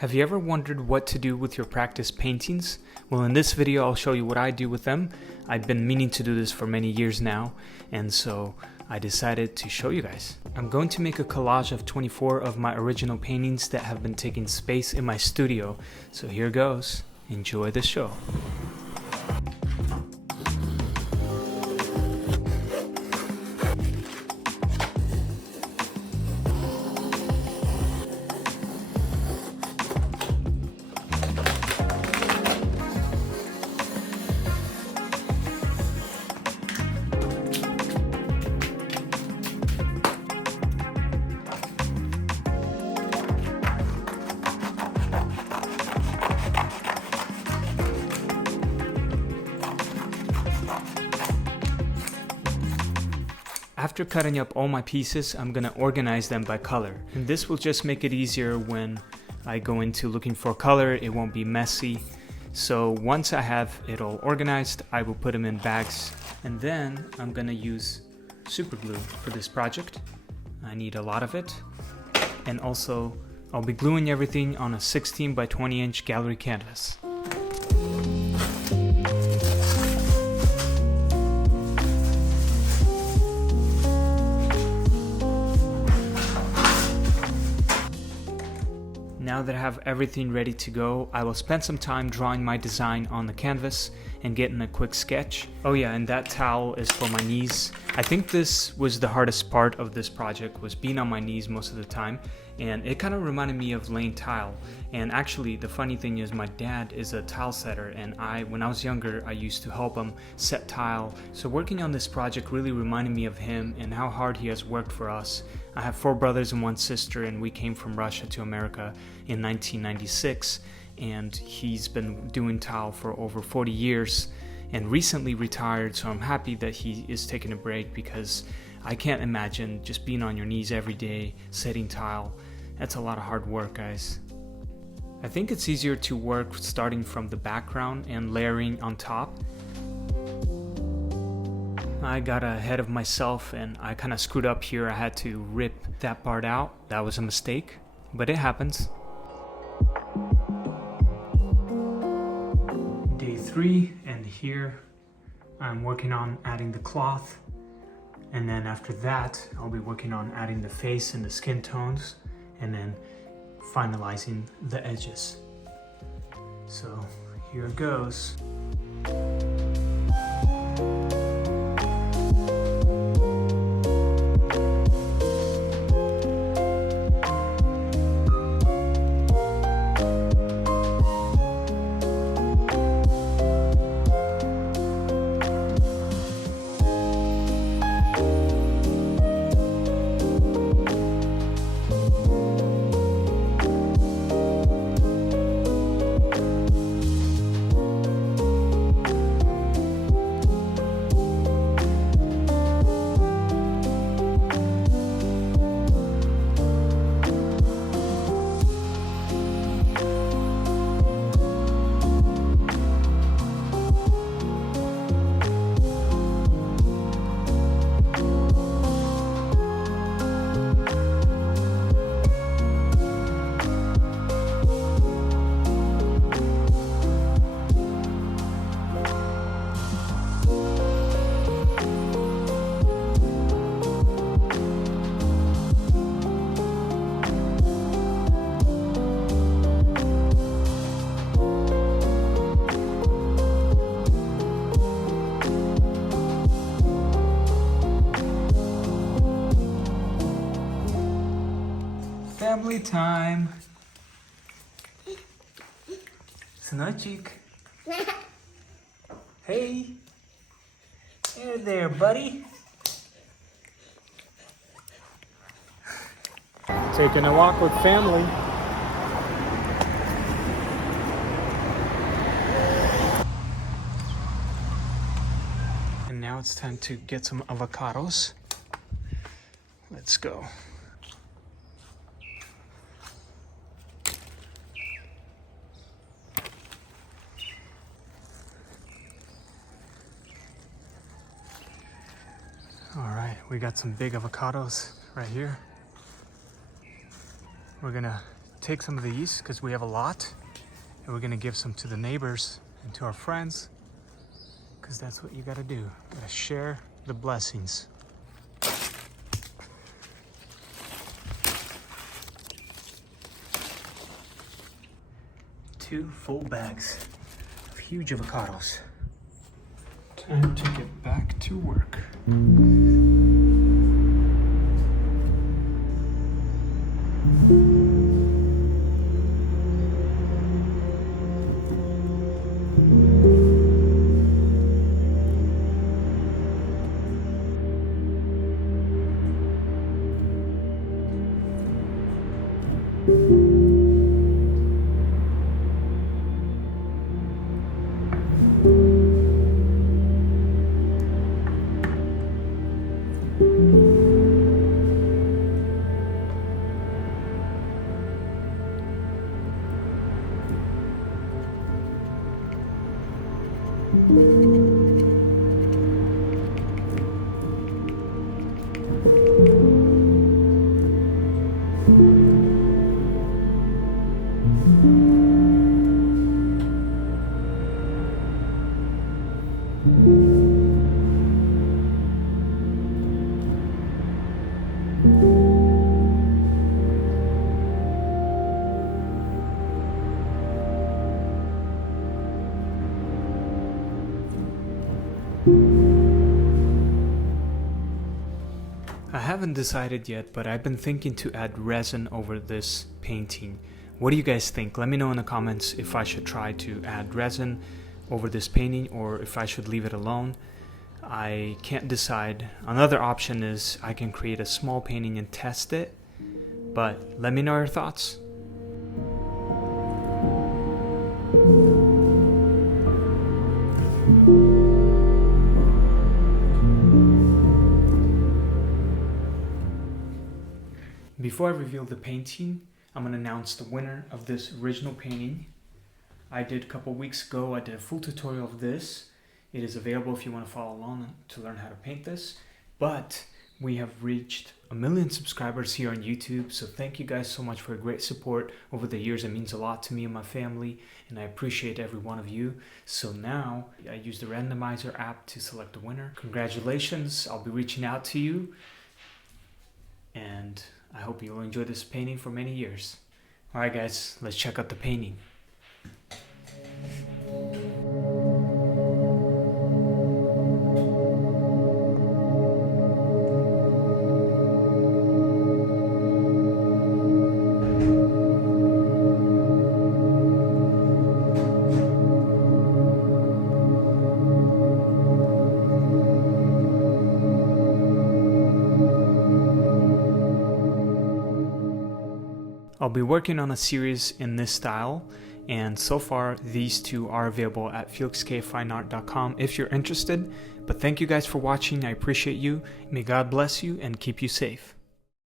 Have you ever wondered what to do with your practice paintings? Well, in this video I'll show you what I do with them. I've been meaning to do this for many years now, and so I decided to show you guys. I'm going to make a collage of 24 of my original paintings that have been taking space in my studio. So here goes. Enjoy the show. After cutting up all my pieces, I'm gonna organize them by color. And this will just make it easier when I go into looking for color. It won't be messy. So once I have it all organized, I will put them in bags. And then I'm gonna use super glue for this project. I need a lot of it. And also, I'll be gluing everything on a 16 by 20 inch gallery canvas. Now that I have everything ready to go, I will spend some time drawing my design on the canvas and getting a quick sketch. Oh yeah, and that towel is for my knees. I think this was the hardest part of this project, was being on my knees most of the time, and it kind of reminded me of laying tile. And actually, the funny thing is my dad is a tile setter, and when I was younger, I used to help him set tile. So working on this project really reminded me of him and how hard he has worked for us. I have 4 brothers and 1 sister, and we came from Russia to America in 1996, and he's been doing tile for over 40 years and recently retired, so I'm happy that he is taking a break, because I can't imagine just being on your knees every day setting tile. That's a lot of hard work, guys. I think it's easier to work starting from the background and layering on top. I got ahead of myself and I kind of screwed up here. I had to rip that part out. That was a mistake, but it happens. Day 3, and here I'm working on adding the cloth. And then after that, I'll be working on adding the face and the skin tones, and then finalizing the edges. So here it goes. Family time. Snuchik. Hey. Hey there, buddy. Taking a walk with family. And now it's time to get some avocados. Let's go. All right, we got some big avocados right here. We're gonna take some of these because we have a lot, and we're gonna give some to the neighbors and to our friends, because that's what you gotta do. You gotta share the blessings. Two full bags of huge avocados. Time to get back to work. I haven't decided yet, but I've been thinking to add resin over this painting. What do you guys think? Let me know in the comments if I should try to add resin over this painting or if I should leave it alone. I can't decide. Another option is I can create a small painting and test it, but let me know your thoughts. Before I reveal the painting, I'm going to announce the winner of this original painting. I did a couple weeks ago, I did a full tutorial of this. It is available if you want to follow along to learn how to paint this. But we have reached 1 million subscribers here on YouTube, so thank you guys so much for your great support over the years. It means a lot to me and my family, and I appreciate every one of you. So now I use the randomizer app to select the winner. Congratulations, I'll be reaching out to you, and I hope you'll enjoy this painting for many years. Alright guys, let's check out the painting. I'll be working on a series in this style, and so far these two are available at felixkfineart.com if you're interested. But thank you guys for watching. I appreciate you. May God bless you and keep you safe.